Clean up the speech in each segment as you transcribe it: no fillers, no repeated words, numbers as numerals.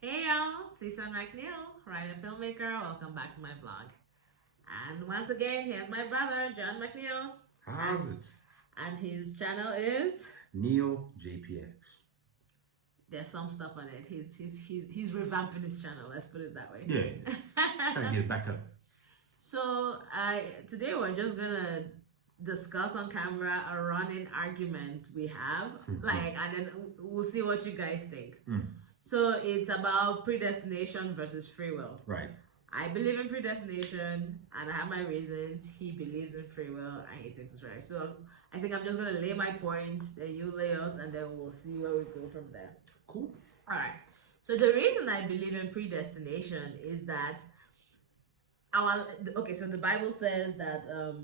Hey y'all, John McNeil, writer filmmaker. Welcome back to my blog. And once again, here's my brother, John McNeil. How's it? And his channel is Neo JPX. There's some stuff on it. He's revamping his channel, let's put it that way. Yeah. Trying to get it back up. So today we're just gonna discuss on camera a running argument we have. And then we'll see what you guys think. So it's about predestination versus free will. Right. I believe in predestination and I have my reasons. He believes in free will and he thinks it's right. So I think I'm just going to lay my point, then you lay yours, and then we'll see where we go from there. Cool. All right. So the reason I believe in predestination is that so the Bible says that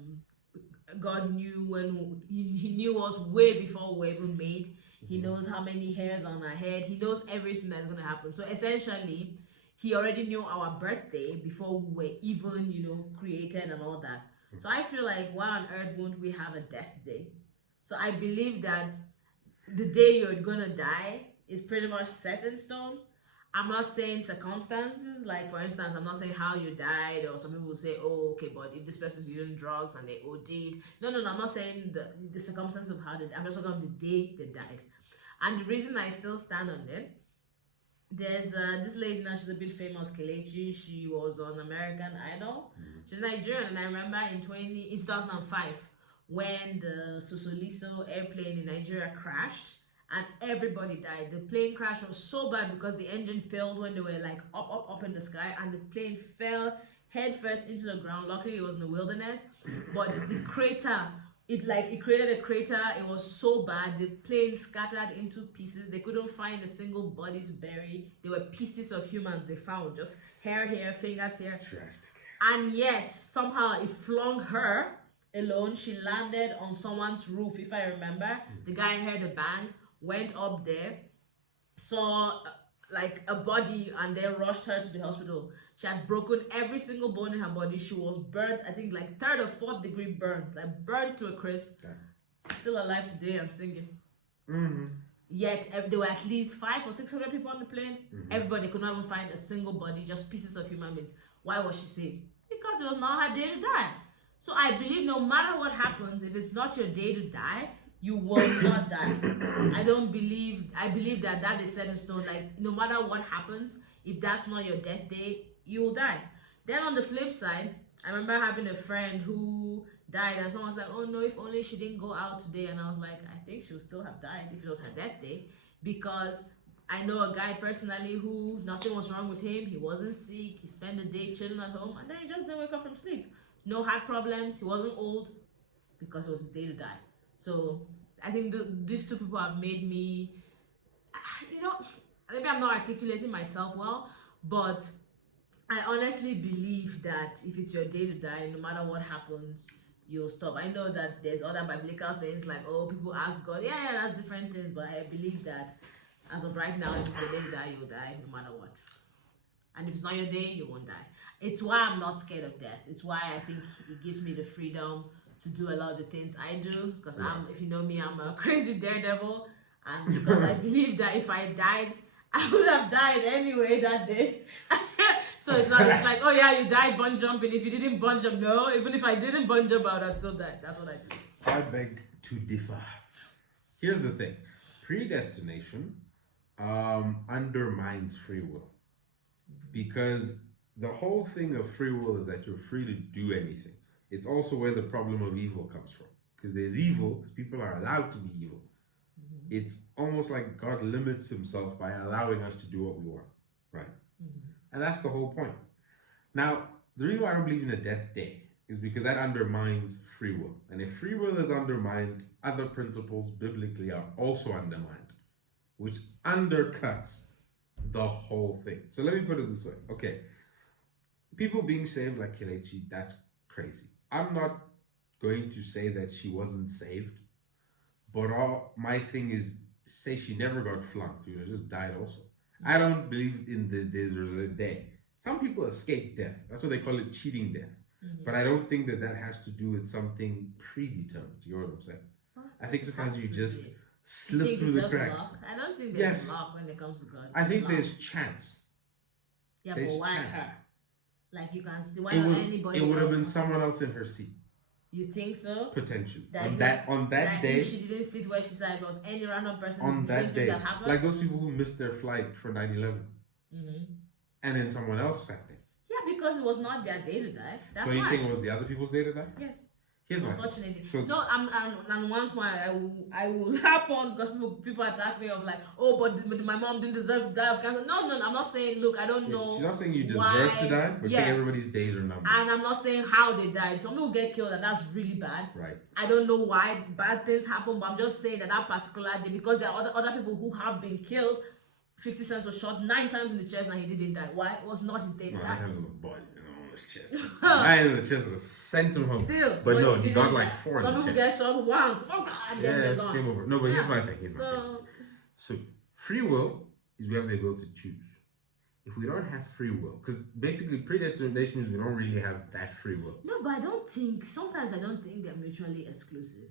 God knew when he knew us way before we were even made. He knows how many hairs on our head. He knows everything that's going to happen. So essentially, he already knew our birthday before we were even, created and all that. So I feel like, why on earth won't we have a death day? So I believe that the day you're going to die is pretty much set in stone. I'm not saying circumstances, like for instance, I'm not saying how you died, or some people will say, oh, okay, but if this person's using drugs and they OD'd. No, I'm not saying the circumstances of how they died. I'm just talking about the day they died. And the reason I still stand on it, there's this lady now, she's a bit famous, Kelechi. She was on American Idol. She's Nigerian, and I remember in 2005 when the Sosoliso airplane in Nigeria crashed and everybody died. The plane crash was so bad because the engine failed when they were like up in the sky, and the plane fell head first into the ground. Luckily, it was in the wilderness, but the crater, it created a crater. It was so bad. The plane scattered into pieces. They couldn't find a single body to bury. There were pieces of humans they found, just hair here, fingers here. Drastic. And yet somehow it flung her alone. She landed on someone's roof, if I remember. The guy heard a bang, went up there, saw like a body, and then rushed her to the hospital. She had broken every single bone in her body. She was burnt, I think like 3rd or 4th degree burnt, like burnt to a crisp. Still alive today and singing. Yet there were at least 500 or 600 people on the plane. Everybody could not even find a single body, just pieces of human beings. Why was she safe? Because it was not her day to die. So I believe no matter what happens, if it's not your day to die, you will not die. I believe that is set in stone. Like, no matter what happens, if that's not your death day, you will die. Then on the flip side, I remember having a friend who died, and someone was like, oh no, if only she didn't go out today. And I was like, I think she would still have died if it was her death day, because I know a guy personally who nothing was wrong with him. He wasn't sick. He spent the day chilling at home, and then he just didn't wake up from sleep. No heart problems. He wasn't old, because it was his day to die. So I think these two people have made me, maybe I'm not articulating myself well, but I honestly believe that if it's your day to die, no matter what happens, you'll stop. I know that there's other biblical things like, oh, people ask God. Yeah, that's different things, but I believe that as of right now, if it's your day to die, you'll die no matter what. And if it's not your day, you won't die. It's why I'm not scared of death. It's why I think it gives me the freedom to do a lot of the things I do, because if you know me, I'm a crazy daredevil, and because I believe that if I died, I would have died anyway that day. So it's like, oh yeah, you died bungee jumping. If you didn't bungee jump, no, even if I didn't bungee jump, I would have still died. That's what I do. I beg to differ. Here's the thing. Predestination undermines free will, because the whole thing of free will is that you're free to do anything. It's also where the problem of evil comes from, because there's evil because people are allowed to be evil. It's almost like God limits himself by allowing us to do what we want, right? And that's the whole point. Now, the reason why I don't believe in a death day is because that undermines free will. And if free will is undermined, other principles biblically are also undermined, which undercuts the whole thing. So let me put it this way. Okay, people being saved like Kelechi, that's crazy. I'm not going to say that she wasn't saved, but my thing is, say she never got flunked, just died also. I don't believe in there's a day. Some people escape death. That's what they call it, cheating death. But I don't think that has to do with something predetermined. You know what I'm saying? I think sometimes you just slip through the crack. Luck? I don't think there's luck when it comes to God. I think there's chance. Yeah, There's but why chance. her? Like you can see, why It not was. anybody? It would have else? been someone else in her seat. You think so? Potentially. That On if that it's- on that like day. if she didn't sit where she sat, it was any random person. On the same that thing day, that happened. like those people who missed their flight for 9/11, and then someone else sat there. Yeah, because it was not their day to die. That's So you why. saying it was the other people's day to die? Yes. Here's my thing. Unfortunately, So no. And once more, I will harp on because people attack me of like, oh, but my mom didn't deserve to die of cancer. No, I'm not saying. Look, I don't know. she's not saying you deserve why, to die, but saying everybody's days are numbered. And I'm not saying how they died. Some people get killed, and that's really bad. Right. I don't know why bad things happen, but I'm just saying that particular day, because there are other people who have been killed. 50 Cent was shot 9 times in the chest and he didn't die. Why? It was not his day to die. 9 times in the body, on his chest. 9 in the chest was sent him home. Still, but no, he got didn't like die. 4 Some in the people chest. get shot once. Oh God, Yeah, then it's game over. No, but here's my thing. So free will is we have the ability to choose. If we don't have free will, because basically predestination means we don't really have that free will. No, but I don't think, sometimes I don't think they're mutually exclusive.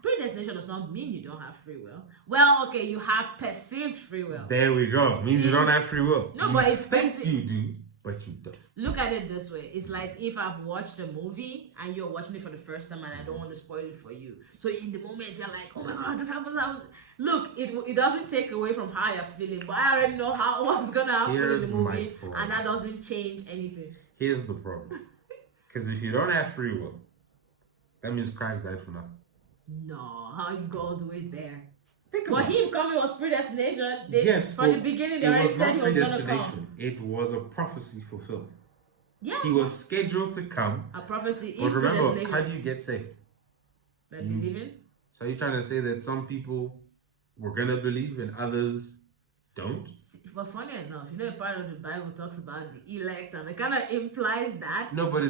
Predestination does not mean you don't have free will. Well, okay, you have perceived free will. There we go. Means you don't have free will. No, you but it's think you do, but you don't. Look at it this way. It's like if I've watched a movie and you're watching it for the first time and I don't want to spoil it for you. So in the moment you're like, oh my God, this happens. Look, it doesn't take away from how you're feeling, but I already know what's gonna happen in the movie, and that doesn't change anything. Here's the problem. Because if you don't have free will, that means Christ died for nothing. No, how you go all the way there? Think But about him coming was predestination. Yes, from the beginning they already said he was gonna come. It was a prophecy fulfilled. Yes. He was scheduled to come. A prophecy But is remember, predestination. how do you get saved? By believing? So you're trying to say that some people were gonna believe and others don't? But funny enough, a part of the Bible talks about the elect, and it kind of implies that. No, but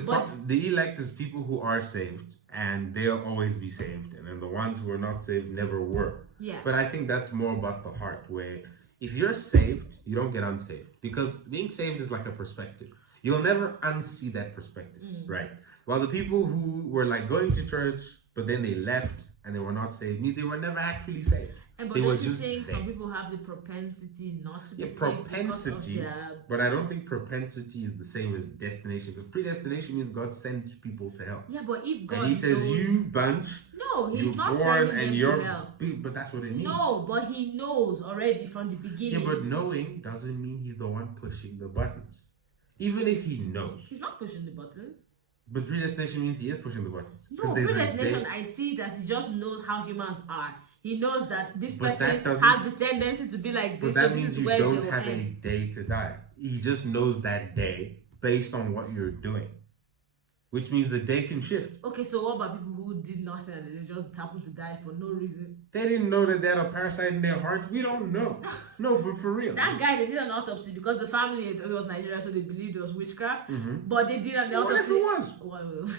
the elect is people who are saved, and they'll always be saved, and then the ones who are not saved never were. Yeah. But I think that's more about the heart, where if you're saved, you don't get unsaved, because being saved is like a perspective. You'll never unsee that perspective, right? While the people who were like going to church, but then they left and they were not saved, means they were never actually saved. But they were don't you just think there. some people have the propensity not to be saved propensity, because of their... but I don't think propensity is the same as destination, because predestination means God sends people to hell. Yeah, but if God and He says, knows... you bunch, No, He's not born sending and them you're to hell. but that's what it means. No, but He knows already from the beginning. Yeah, but knowing doesn't mean He's the one pushing the buttons. Even if He knows. He's not pushing the buttons. But predestination means He is pushing the buttons. No, predestination, I see it as He just knows how humans are. He knows that this person has the tendency to be like this, but that so means this is you where don't they'll have a end. day to die. He just knows that day based on what you're doing. Which means the day can shift. Okay, so what about people who did nothing and they just happened to die for no reason? They didn't know that they had a parasite in their heart. We don't know. No, but for real. That guy, they did an autopsy because the family, it was Nigeria, so they believed it was witchcraft. Mm-hmm. But they did an What if autopsy. it was?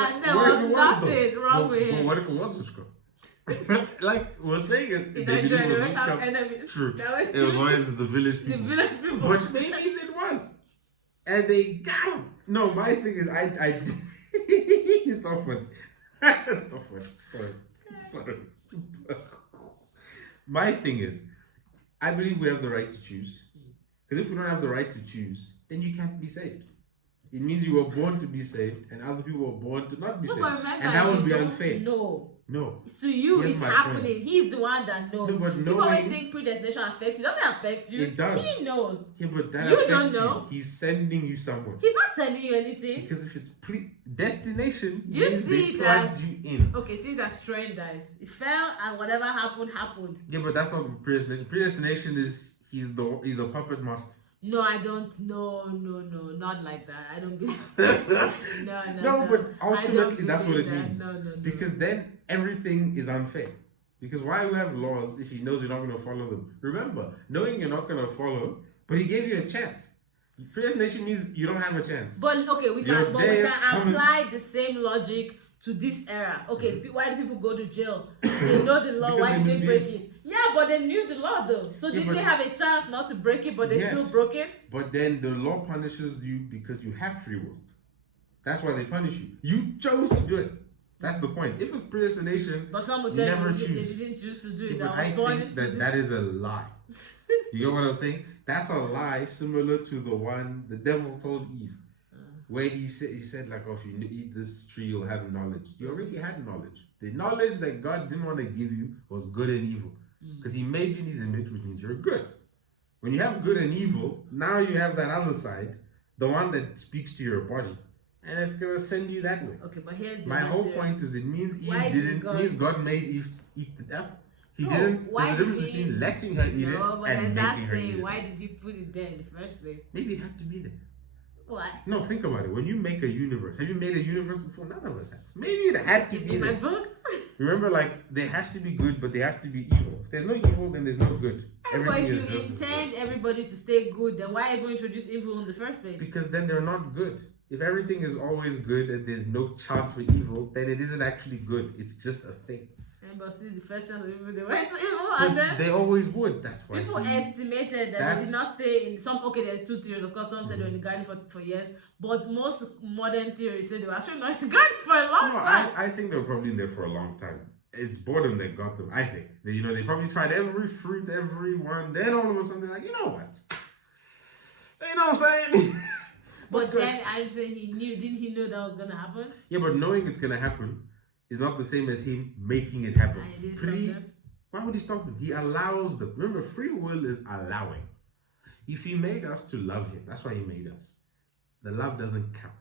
And there was nothing wrong with But him. what if it was witchcraft? Like we're saying it. In they Nigeria, believe they it was always have witchcraft. enemies. True. That It was always the village the people. village people. But maybe it was. And they got him. No, my thing is, I it's not funny. It's not funny. Sorry. My thing is, I believe we have the right to choose. Because if we don't have the right to choose, then you can't be saved. It means you were born to be saved, and other people were born to not be saved. But remember, and that would be don't unfair. know. No. To you, Here's it's my happening. point. He's the one that knows. No, but People always knowing- think predestination affects you. It doesn't affect you. It does. He knows. Yeah, but that You affects don't know. you. He's sending you somewhere. He's not sending you anything. Because if it's destination, Do you means see they it plugged as- you in. Okay, see that strange dice. It fell and whatever happened, happened. Yeah, but that's not predestination. Predestination is he's a puppet master. No, I don't. No, not like that. I don't believe. No, but I don't ultimately that's what believe it that. means. No. Because then everything is unfair. Because why we have laws if he knows you're not going to follow them? Remember, knowing you're not going to follow, but he gave you a chance. Predestination means you don't have a chance. But okay, we Your can day is coming. apply the same logic to this era. Okay, why do people go to jail? They know the law. Because Why they did they break misbehave. it? Yeah, but they knew the law though. So Yeah, did but- they have a chance not to break it, but they Yes. still broke it? But then the law punishes you because you have free will. That's why they punish you. You chose to do it. That's the point. If it's predestination, But some will you tell never you they choose. didn't choose to do Yeah, it. but I I was born think into that this. that is a lie. You know what I'm saying? That's a lie similar to the one the devil told Eve, where he said like, oh, if you eat this tree, you'll have knowledge. You already had knowledge. The knowledge that God didn't want to give you was good and evil, because He made you in His image, which means you're good. When you have good and evil, now you have that other side, the one that speaks to your body, and it's gonna send you that way. Okay, but here's the My whole point is, it means Why did God made Eve eat the apple. He No, didn't. why There's a did difference he- between letting her eat No, it but and there's making that her eat saying, it. why did you put it there in the first place? Maybe it had to be there. Why? No, think about it. When you make a universe, have you made a universe before? None of us have. Maybe it had to be In my there. books? Remember, like, there has to be good, but there has to be evil. If there's no evil, then there's no good. But Everything if is you just intend everybody to stay good, then why ever introduce evil in the first place? because then they're not good. If everything is always good and there's no chance for evil, then it isn't actually good. It's just a thing. But see, the first chance of evil, they went to evil, But and then they always would. That's why people estimated that they did not stay in some. Okay, there's two theories. Of course, some said they were in the garden for years, but most modern theories say they were actually not in the garden for a long time. I think they were probably in there for a long time. It's boredom that got them. I think they probably tried every fruit, every one. Then all of a sudden they're like, you know what? You know what I'm saying? But then I'm saying he knew. Didn't he know that was gonna happen? Yeah, but knowing it's gonna happen is not the same as him making it happen. And he didn't stop them. Why would he stop them? He allows them. Remember, free will is allowing. If He made us to love Him, that's why He made us. The love doesn't count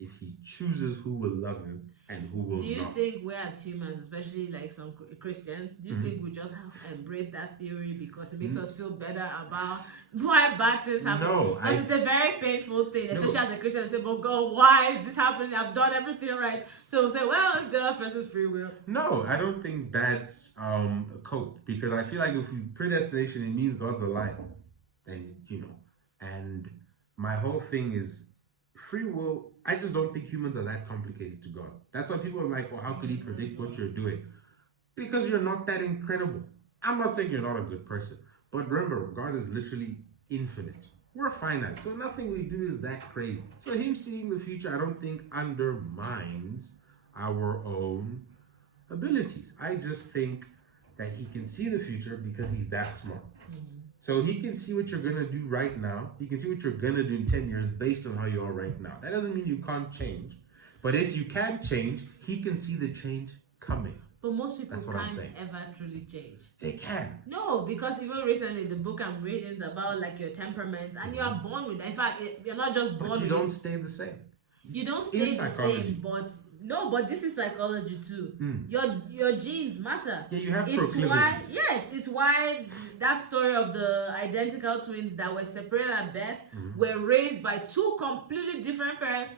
if He chooses who will love Him and who will not. Do you think we as humans, especially like some Christians, do you think we just have to embrace that theory because it makes us feel better about why bad things happen? No, because it's a very painful thing, especially as a Christian. To say, "But God, why is this happening? I've done everything right." So we say, "Well, it's the other person's free will." No, I don't think that's a quote, because I feel like if we predestination, it means God's a liar, and and my whole thing is free will. I just don't think humans are that complicated to God. That's why people are like, well, how could He predict what you're doing? Because you're not that incredible. I'm not saying you're not a good person, but remember, God is literally infinite. We're finite, so nothing we do is that crazy. So Him seeing the future, I don't think undermines our own abilities. I just think that He can see the future because He's that smart. So He can see what you're going to do right now. He can see what you're going to do in 10 years based on how you are right now. That doesn't mean you can't change. But if you can change, He can see the change coming. But most people That's what I'm can't saying. ever truly change. They can. No, because even recently, the book I'm reading is about like your temperaments, and you are born with. In fact, you're not just born But you with don't it. stay the same. You don't stay In the psychology. same, but no, but this is psychology too. Your genes matter. Yeah, you have It's proclivities. why, yes, it's why that story of the identical twins that were separated at birth were raised by two completely different parents,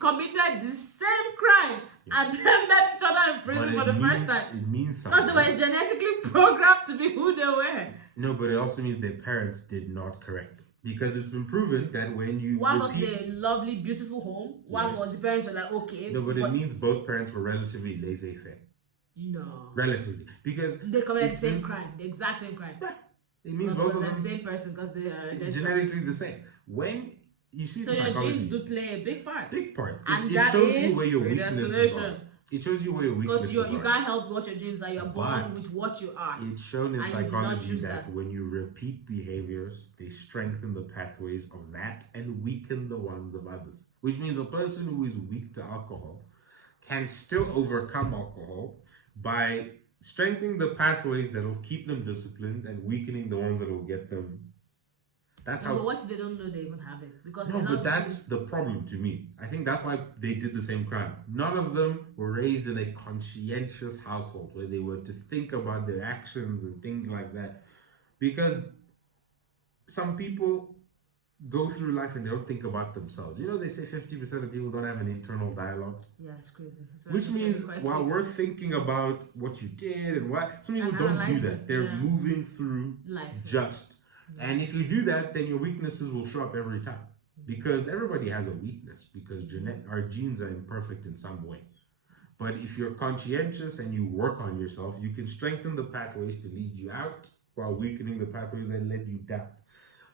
committed the same crime, and then met each other in prison for the first time. It means something. Because they were genetically programmed to be who they were. No, but it also means their parents did not correct them. Because it's been proven that when you One was in a lovely, beautiful home. One Yes. was the parents were like, okay. No, but it means both parents were relatively laissez-faire. No. Relatively. Because They committed the it's same been- crime, the exact same crime. it means But both was of that them the same person because they are genetically the same. When you see So the your psychology, genes do play a big part. big part. And It that shows you is where your weaknesses are. predestination. It shows you where your weaknesses Because you are. can't help what your genes are. You're born But with what you are. It's shown in And you did not psychology choose that that. when you repeat behaviors, they strengthen the pathways of that and weaken the ones of others. Which means a person who is weak to alcohol can still overcome alcohol by strengthening the pathways that will keep them disciplined and weakening the ones that will get them. That's No, how. but what if they don't know they even have it? Because No, they're but not that's the problem to me. I think that's why they did the same crime. None of them were raised in a conscientious household where they were to think about their actions and things like that. Because some people go through life and they don't think about themselves. You know, they say 50% of people don't have an internal dialogue. Yeah, it's crazy. Which means quite while sick. we're thinking about what you did and what, some people And don't do analyze that. it, They're yeah. moving through Life. just. And if you do that, then your weaknesses will show up every time. Because everybody has a weakness, because our genes are imperfect in some way. But if you're conscientious and you work on yourself, you can strengthen the pathways to lead you out while weakening the pathways that led you down.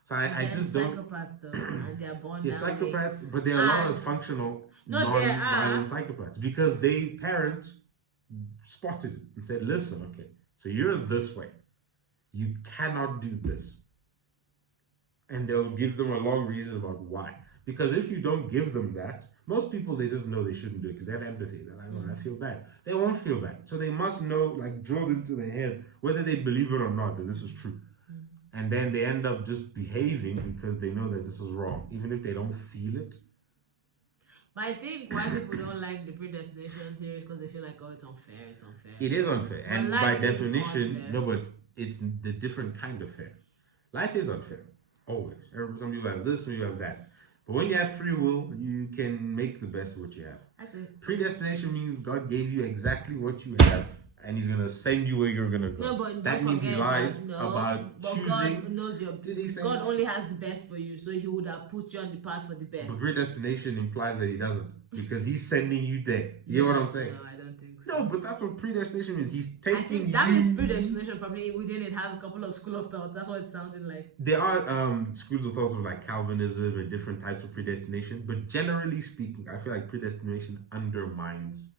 So I just don't. Psychopaths though, and they're born Yeah, that way. psychopaths, but there are a lot of And- functional, No, there non-violent psychopaths because they parent spotted it and said, "Listen, okay, so you're this way. You cannot do this. and they'll give them a long reason about why. Because if you don't give them that, most people, they just know they shouldn't do it because they have empathy. They're like, oh, I feel bad. They won't feel bad. So they must know, like drilled into their head, whether they believe it or not, that this is true. And then they end up just behaving because they know that this is wrong, even if they don't feel it. But I think why people don't like the predestination theory is because they feel like, oh, it's unfair, it's unfair. It is unfair. And But by life is definition, unfair. no, but it's the different kind of fair. Life is unfair. Always. Some people have this, some people have that. But when you have free will, you can make the best of what you have. That's it. Predestination means God gave you exactly what you have, and He's gonna send you where you're gonna go. No, but that don't means He forget lied that, no, about but choosing. God knows your. Did He say God only has the best for you, so He would have put you on the path for the best. But predestination implies that He doesn't, because He's sending you there. You know what I'm saying? No, I don't think so. No, but that's what predestination means. He's taking I think that you. means predestination probably within it has a couple of school of thought. That's what it's sounding like. There are schools of thought of like Calvinism and different types of predestination, but generally speaking, I feel like predestination undermines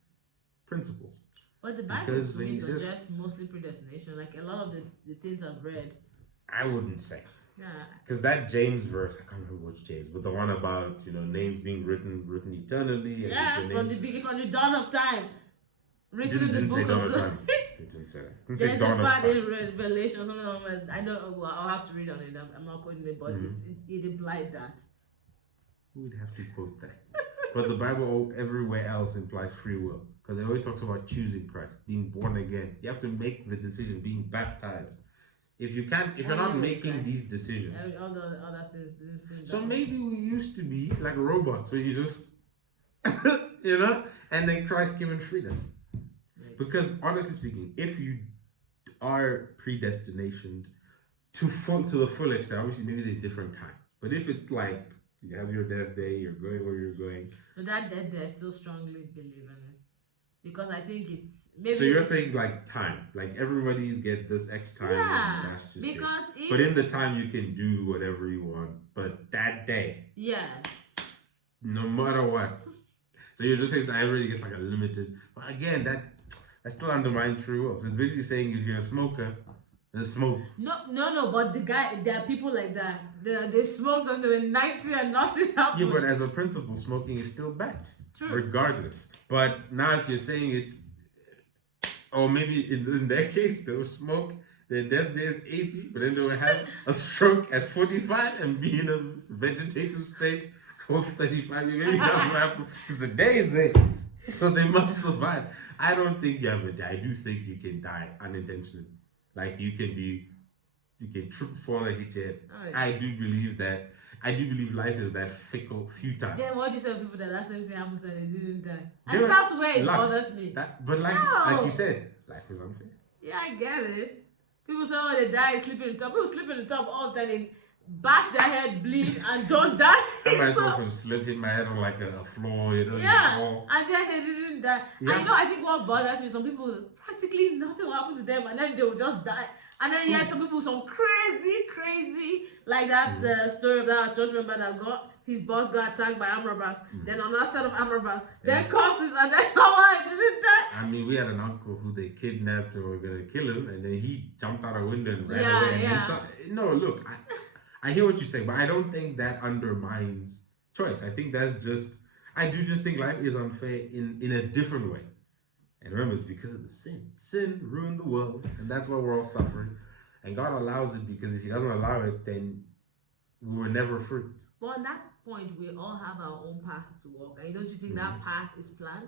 principles. But the Bible Because to when me he says- suggests mostly predestination. Like a lot of the things I've read. I wouldn't say. Yeah. Because that James verse, I can't remember which James, but the one about, names being written eternally. And Yeah, if your from name- the beginning, from the dawn of time. Written in the didn't say book dawn of of time. It didn't say that. It didn't say There's a dawn of part time. in Revelation, something along that. I know. Well, I'll have to read on it. I'm not quoting it, but it implied that. Who would have to quote that? But the Bible everywhere else implies free will. Because it always talks about choosing Christ, being born again. You have to make the decision, being baptized. If you're not Only with making Christ. these decisions. All the other things didn't seem So that. maybe we used to be like robots where you just, and then Christ came and freed us. Maybe. Because honestly speaking, if you are predestinated to the full extent, obviously maybe there's different kinds. But if it's like you have your death day, you're going where you're going. But that dead there, I still strongly believe in it. Because I think it's maybe. So you're thinking like time, like everybody's get this X time. Yeah, and that's just because it. But in the time you can do whatever you want. But that day, yes. no matter what. So you're just saying that everybody gets like a limited. But again, that still undermines free will. So it's basically saying if you're a smoker, then smoke. No. But there are people like that. They smoked until they were 90 and nothing happened. Yeah, but as a principle, smoking is still bad. True. Regardless. But now if you're saying it, or maybe in their case, they'll smoke, their death day is 80, but then they'll have a stroke at 45 and be in a vegetative state for 35. Maybe that's what happened. Because the day is there. So they must survive. I don't think you have a day. I do think you can die unintentionally. Like you can trip, fall, and hit your head. Oh, yeah. I do believe that. I do believe life is that fickle, futile. Then what do you say to people that same thing happened to them and they didn't die? I They think were- that's where it luck. bothers me. But like No. you said, life is unfair. Yeah, I get it. People say, oh, they die sleeping in the top. People sleep in the top all the time. They bash their head, bleed, and don't die. I myself from slipping my head on like a floor, you Yeah, fall. and then they didn't die. Yeah. And I think what bothers me, some people practically nothing will happen to them, and then they will just die. And then you had some people, some crazy, like that story of that church member that his boss got attacked by armed robbers. Then another set of armed robbers, then cultists, and then someone didn't die. I mean, we had an uncle who they kidnapped and were gonna kill him, and then he jumped out a window and ran Yeah, away. And yeah. no, look, I hear what you're saying, but I don't think that undermines choice. I think I do just think life is unfair in a different way. And remember, it's because of the sin. Sin ruined the world, and that's why we're all suffering. And God allows it because if He doesn't allow it, then we were never free. But on that point, we all have our own path to walk. And don't you think that path is planned?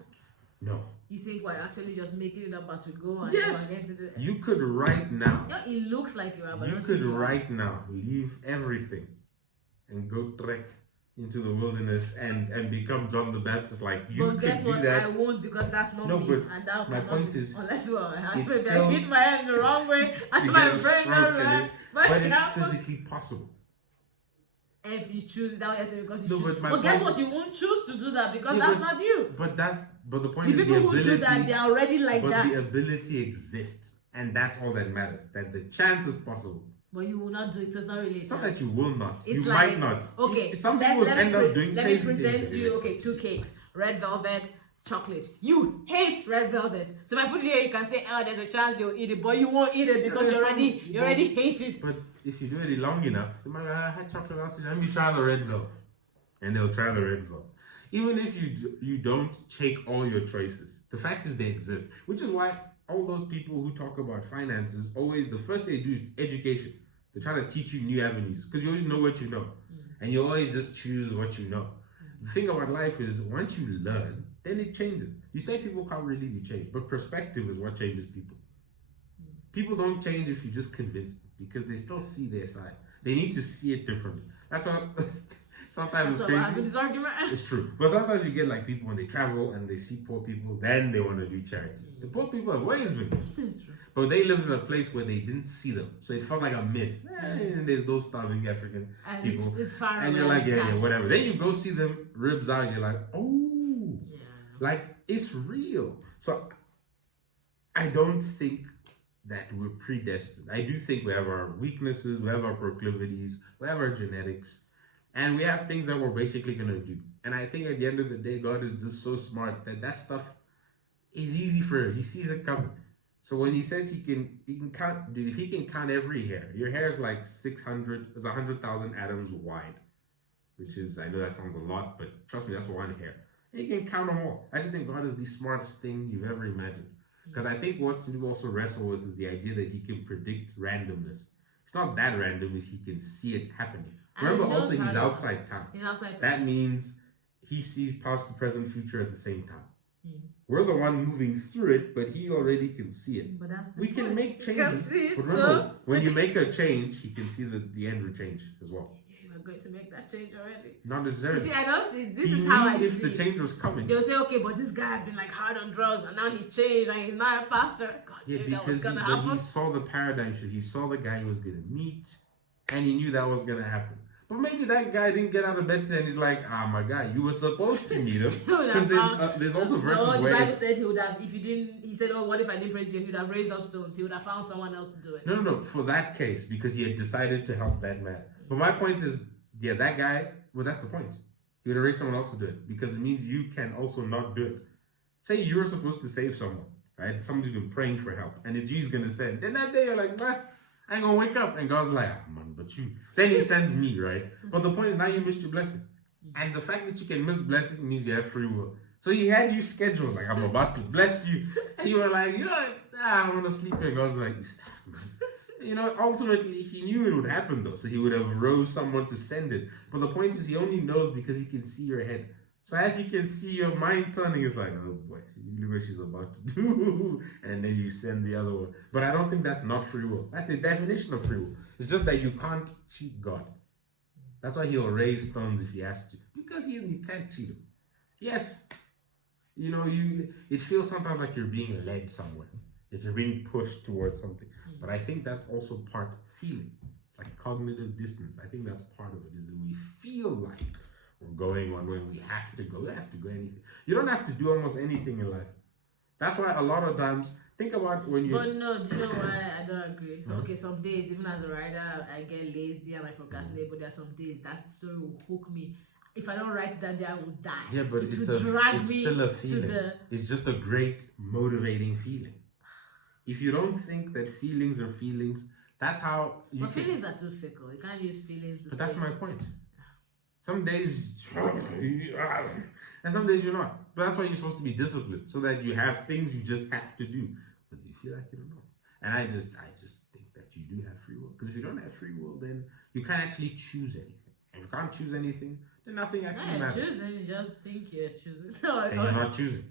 No. You think we're actually just making it up as we go and Yes. we're getting to the... You could right now. Yeah, it looks like you are, but I You don't could think you are. right now leave everything and go trek into the wilderness and become John the Baptist. Like you But could guess do what? that. I won't because that's not No, me. but And that my cannot point be. is, Unless I it's still- hit my head in the wrong way and You my get a brain stroke not and right. but it's happens. physically possible. If you choose it, that way I say because you No, choose. but my But guess point what? You won't choose to do that because Yeah, that's but- not you. But the point The is the people who ability. do that, they're already like but that. the ability exists, and that's all that matters. That the chance is possible. But you will not do it, so it's not really a It's not chance. that you will not. It's You like, might not. Okay, Some people end up doing let me crazy present things you, anyway. okay, 2 cakes. Red velvet, chocolate. You hate red velvet. So if I put it here, you can say, oh, there's a chance you'll eat it, but you won't eat it because you already hate it. But if you do it long enough, they might go, I had chocolate last week, let me try the red velvet. And they'll try the red velvet. Even if you don't take all your choices, the fact is they exist. Which is why all those people who talk about finances, always the first they do is education. They try to teach you new avenues because you always know what you know. And you always just choose what you know. The thing about life is once you learn, then it changes. You say people can't really be changed, but perspective is what changes people. People don't change if you just convince them because they still see their side. They need to see it differently. That's why sometimes it's crazy. This argument. It's true. But sometimes you get like people when they travel and they see poor people, then they want to do charity. The poor people have always been poor. But they lived in a place where they didn't see them. So it felt like a myth. And there's those starving African people. It's far and you're like, yeah, whatever. Then you go see them, ribs out, and you're like, oh. Yeah. Like, it's real. So I don't think that we're predestined. I do think we have our weaknesses, we have our proclivities, we have our genetics, and we have things that we're basically going to do. And I think at the end of the day, God is just so smart that stuff is easy for him. He sees it coming. So when he says he can count, dude, if he can count every hair, your hair is like 100,000 atoms wide, which is, I know that sounds a lot, but trust me, that's one hair. And you can count them all. I just think God is the smartest thing you've ever imagined. Because I think what you also wrestle with is the idea that he can predict randomness. It's not that random if he can see it happening. Remember also he's outside time. He's outside time. That means he sees past, the present, future at the same time. We're the one moving through it, but he already can see it. But that's the we can make changes. But remember, when you make a change, he can see the end will change as well. We're going to make that change already. Not necessarily. You see, I don't see. This is how I see. If the change was coming, they'll say, okay, but this guy had been like hard on drugs, and now he changed, and he's not a pastor. God knew that was gonna happen. He saw the paradigm shift. He saw the guy he was gonna meet, and he knew that was gonna happen. But maybe that guy didn't get out of bed today and he's like, my guy, you were supposed to meet him. Because there's also verses where... the Bible said he would have, if he didn't, he said, oh, what if I didn't praise you? He would have raised up stones. He would have found someone else to do it. No, for that case, because he had decided to help that man. But my point is, yeah, that guy, well, that's the point. He would have raised someone else to do it because it means you can also not do it. Say you were supposed to save someone, right? Somebody's been praying for help and it's you he's going to send. Then that day you're like, I ain't gonna wake up. And God's like, man, but you. Then he sends me, right? But the point is now you missed your blessing. And the fact that you can miss blessing means you have free will. So he had you scheduled, like, I'm about to bless you. And you were like, you know what? I want to sleep. And God's like, you know, ultimately he knew it would happen though. So he would have rose someone to send it. But the point is he only knows because he can see your head. So as he can see your mind turning, it's like, oh boy, look what she's about to do. And then you send the other one. But I don't think that's not free will. That's the definition of free will. It's just that you can't cheat God. That's why he'll raise stones if he has to. Because you can't cheat him. Yes, you know, it feels sometimes like you're being led somewhere. That you're being pushed towards something. But I think that's also part of feeling. It's like cognitive dissonance. I think that's part of it, is that we feel like we're going one way, we have to go. You have to go anything. You don't have to do almost anything in life. That's why a lot of times, think about when you... But no, do you know why I don't agree? So, okay, some days, even as a rider, I get lazy and I procrastinate, but there are some days that story will hook me. If I don't write that day, I will die. Yeah, but it's still a feeling. It's just a great motivating feeling. If you don't think that feelings are feelings, that's how you But feelings are too fickle. You can't use feelings to But that's my point. Some days, and some days you're not. But that's why you're supposed to be disciplined, so that you have things you just have to do, whether you feel like it or not. And I just think that you do have free will. Because if you don't have free will, then you can't actually choose anything. If you can't choose anything, then nothing actually matters. Choosing, you just think you're choosing. And you're not choosing.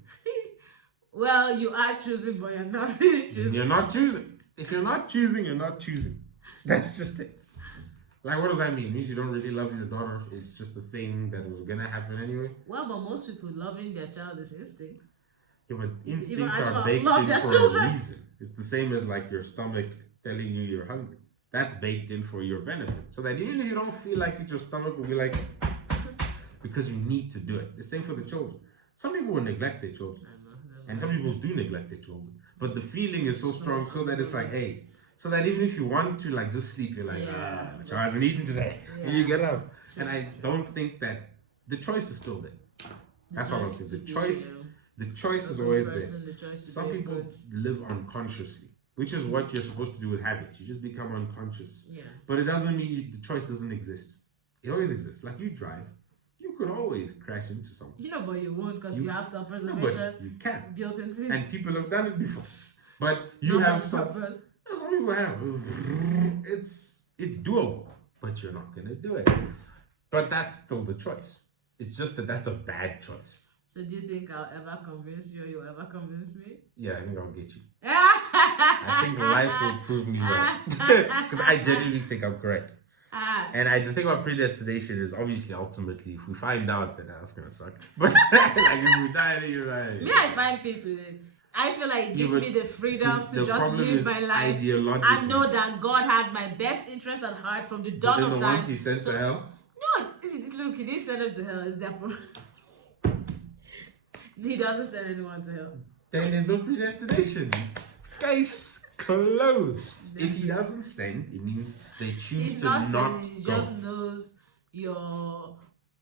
Well, you are choosing, but you're not really choosing. You're not choosing. If you're not choosing, you're not choosing. That's just it. Like, what does that mean? It means you don't really love your daughter. It's just a thing that was going to happen anyway. Well, but most people loving their child is instinct. Yeah, but instincts are baked in for a reason. It's the same as like your stomach telling you you're hungry. That's baked in for your benefit. So that even if you don't feel like it, your stomach will be like, because you need to do it. The same for the children. Some people will neglect their children. And some people do neglect their children. But the feeling is so strong so that it's like, hey, so that even if you want to like just sleep, you're like, my child hasn't eaten today. And you get up. And I don't think that the choice is still there. That's what I'm saying. The choice The choice is good always person, there. the choice to Some be people good. live unconsciously, which is what you're supposed to do with habits. You just become unconscious. Yeah. But it doesn't mean the choice doesn't exist. It always exists. Like you drive, you could always crash into someone. You know, but you won't because you have No, self-preservation but you can. built into you. And people have done it before. But you Not have on some. purpose. Some people have. It's doable, but you're not gonna do it. But that's still the choice. It's just that that's a bad choice. So do you think I'll ever convince you or you'll ever convince me? Yeah, I think I'll get you. I think life will prove me right. Because I genuinely think I'm correct. And the thing about predestination is obviously ultimately if we find out then that's gonna suck. But like if we die then you're right. Me, I find peace with it. I feel like it gives me the freedom to just live my life. I know that God had my best interest at heart from the dawn of time. The ones he sent to hell? No, look, he didn't send them to hell. It's their problem. He doesn't send anyone to hell. Then there's no predestination. Case closed. If he doesn't send, it means they choose to not sending, he go. just knows your...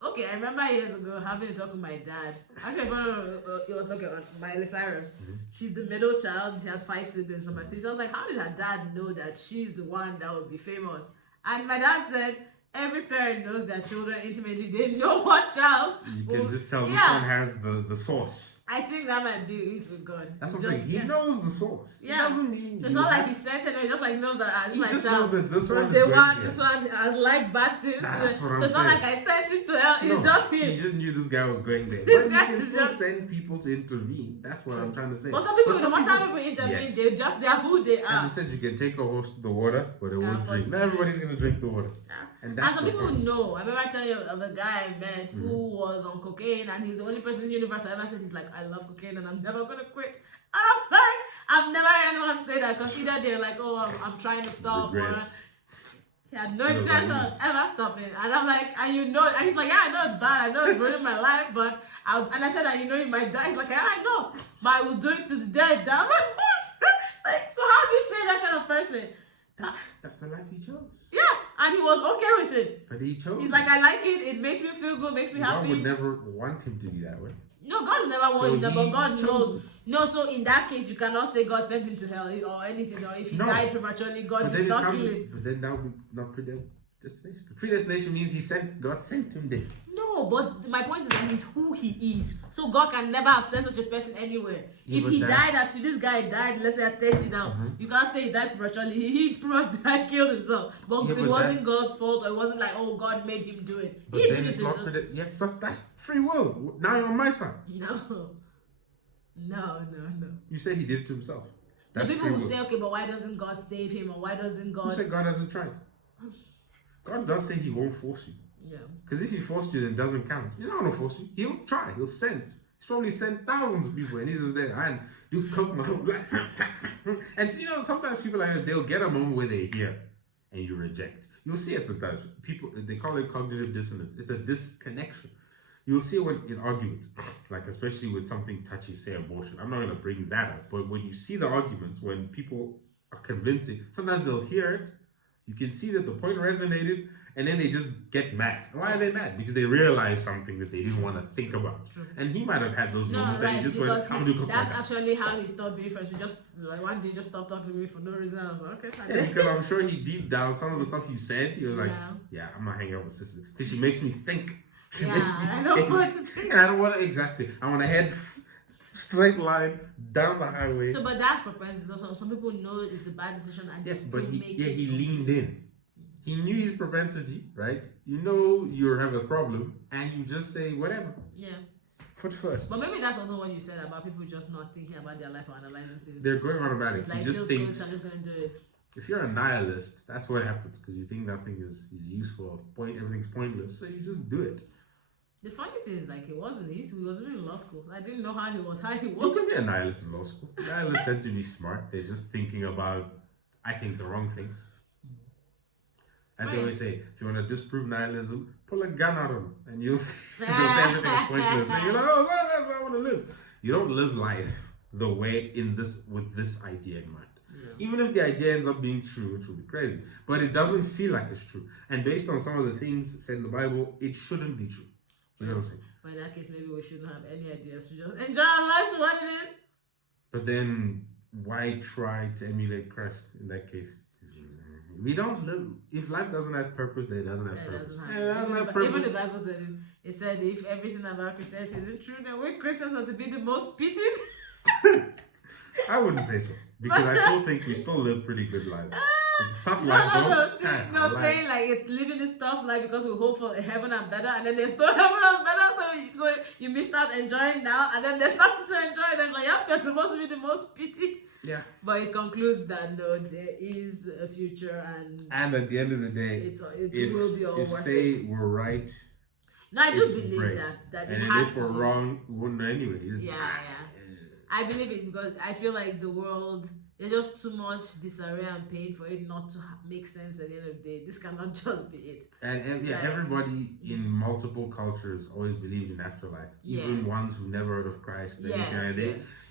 Okay, I remember years ago having a talk with my dad. Actually, it was okay on Miley Cyrus. She's the middle child. She has 5 siblings. Number 3. She was like, how did her dad know that she's the one that would be famous? And my dad said, every parent knows their children intimately. They know what child. You can just tell this one has the sauce. I think that might be it with God. That's what I'm saying. He knows the sauce. Yeah. It doesn't mean so it's not like he sent it. He just like knows that he my just child. knows that this one This one has like bad things. That's what I'm so it's not like I sent him to hell. It's just him. He just knew this guy was going there. This But guy you can is still just... send people to intervene. That's what I'm trying to say. But some people, no matter how people intervene, yes. they are who they are. As you said, you can take a horse to the water, but they won't drink. Not everybody's going to drink the water. And that's some people know. I remember telling you of a guy I met who was on cocaine, and he's the only person in the universe I ever said, he's like, I love cocaine and I'm never going to quit. And I'm like, I've never heard anyone say that, because either they're like, oh, I'm trying to stop, or he had no intention of ever stopping. And I'm like, and you know, and he's like, yeah, I know it's bad, I know it's ruining my life, but and I said, and you know you might die. He's like, yeah, I know, but I will do it to the death. I'm like, so how do you say that kind of person? That's the life he chose. Yeah, and he was okay with it. But he chose. He's like, I like it. It makes me feel good. Makes me happy. God would never want him to be that way. No, God would never want him that, but God knows. It. No, so in that case, you cannot say God sent him to hell or anything. Or if he died prematurely, God did not kill him. But then that would be not predestination. Predestination means God sent him there. No, but my point is that he's who he is. So God can never have sent such a person anywhere. Yeah, if he died, this guy died, let's say at 30 now, you can't say he died prematurely. He pretty much died, killed himself. But it wasn't God's fault, or it wasn't like, oh, God made him do it. But then it's not that's free will. Now you're on my side. No. You said he did it to himself. That's people will say, okay, but why doesn't God save him, or why doesn't God... Who said God hasn't tried? God does say he won't force you. Yeah. Because if he forced you, then it doesn't count. He's not going to force you. He'll try. He'll send. He's probably sent thousands of people, and he's just there. And do coke my And you know, sometimes people they'll get a moment where they hear and you reject. You'll see it sometimes. People, they call it cognitive dissonance. It's a disconnection. You'll see it in arguments, like especially with something touchy, say abortion. I'm not going to bring that up, but when you see the arguments, when people are convincing, sometimes they'll hear it. You can see that the point resonated, and then they just get mad. Why are they mad? Because they realize something that they didn't want to think about. True. And he might have had those moments and he just went, that's actually how he stopped being friends. We just, like, one day just stopped talking to me for no reason. I was like, okay. Yeah, because I'm sure he deep down, some of the stuff you said, he was like, yeah, I'm not hanging out with sister. Because she makes me think. She makes me think. And I don't want to, I want to head straight line down the highway. So, but that's propensity. So some people know it's the bad decision and yes, still but make it. He leaned in. He knew his propensity, right? You know you have a problem, and you just say whatever. Yeah. Foot first. But maybe that's also what you said about people just not thinking about their life or analyzing things. They're going automatic. It's like, he just thinks. I'm just gonna do it. If you're a nihilist, that's what happens because you think nothing is useful. Everything's pointless, so you just do it. The funny thing is, like, he wasn't in law school. So I didn't know how he was. You can be a nihilist in law school. Nihilists tend to be smart. They're just thinking about, I think, the wrong things. As they always say, if you want to disprove nihilism, pull a gun out of them, and you'll see they'll say everything's pointless. And you're like, oh, I want to live. You don't live life the way with this idea in mind. Yeah. Even if the idea ends up being true, which would be crazy, but it doesn't feel like it's true. And based on some of the things said in the Bible, it shouldn't be true. You know what I'm saying? But in that case, maybe we shouldn't have any ideas. We just enjoy our lives for what it is. But then, why try to emulate Christ in that case? We don't live. If life doesn't have purpose, then it doesn't have purpose. It doesn't have even the Bible said it. It said if everything about Christianity isn't true, then we Christians are to be the most pitied. I wouldn't say so, because I still think we still live pretty good lives. It's a tough life, though. No, saying like it's living this tough life because we hope for heaven and better, and then there's still heaven and better. So you missed out enjoying now, and then there's nothing to enjoy. There's like, yeah, you're supposed to be the most pitied. Yeah. But it concludes that no, there is a future, and at the end of the day, it will be all worth it. If say we're right, no, I do believe that and it has if we're wrong, we wouldn't anyways. Yeah. I believe it because I feel like the world, there's just too much disarray and pain for it not to make sense at the end of the day. This cannot just be it. And like, everybody in multiple cultures always believes in afterlife. Even ones who never heard of Christ.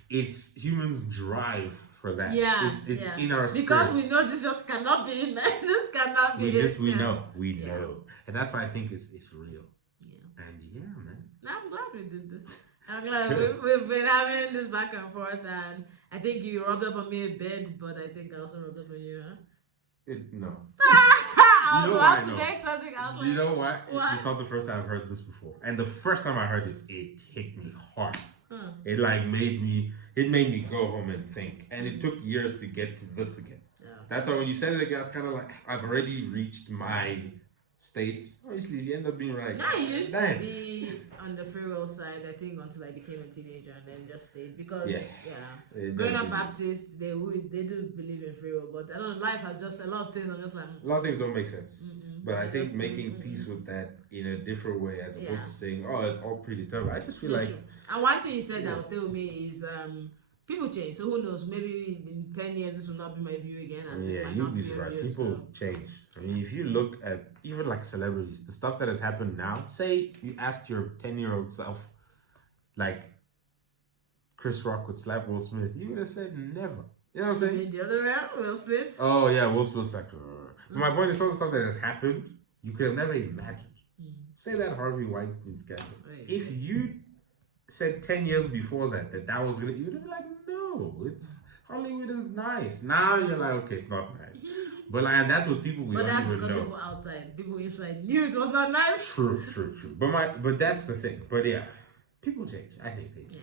It's humans' drive for that. It's in our spirit. Because we know this just cannot be, this cannot be it. We know. And that's why I think it's real. Yeah. And man. I'm glad we did this. I'm glad we've been having this back and forth, and I think you rubbed up on me a bit, but I think I also rubbed up on you, huh? No. I was about to make something. I was like, you know what? It's not the first time I've heard this before. And the first time I heard it, it hit me hard. It made me go home and think. And it took years to get to this again. Yeah. That's why when you said it again, I was kind of like, I've already reached my state. Obviously, you end up being right. No, I used to be on the free will side, I think, until I became a teenager, and then just stayed because growing up Baptist, they do believe in free will, but I don't know, life has just a lot of things. I'm just like a lot of things don't make sense. But I think making peace with that in a different way, as opposed to saying, "Oh, it's all predetermined." I just feel like. And one thing you said that will stay with me is people change. So who knows? Maybe in 10 years this will not be my view again. And you'd be surprised. People change. I mean, if you look at even like celebrities, the stuff that has happened now. Say you asked your 10-year-old self, like Chris Rock would slap Will Smith, you would have said never. You know what I'm saying? The other way around, Will Smith. Oh yeah, Will Smith's like. But my point is, some of the stuff that has happened, you could have never imagined. Say that Harvey Weinstein scandal. Right. If you said 10 years before that was gonna, you would have been like, no, it's Hollywood is nice. Now you're like, okay, it's not nice. But and that's what people we don't even know. But that's because people outside, people inside knew it was not nice. True. But that's the thing. But yeah, people change. I think they do.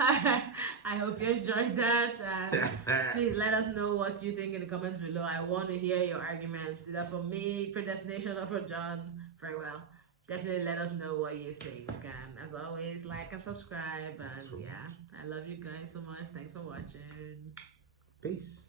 I hope you enjoyed that. Please let us know what you think in the comments below. I want to hear your arguments, either for me, Predestination, or for John. Very well. Definitely let us know what you think. And as always, like and subscribe. And I love you guys so much. Thanks for watching. Peace.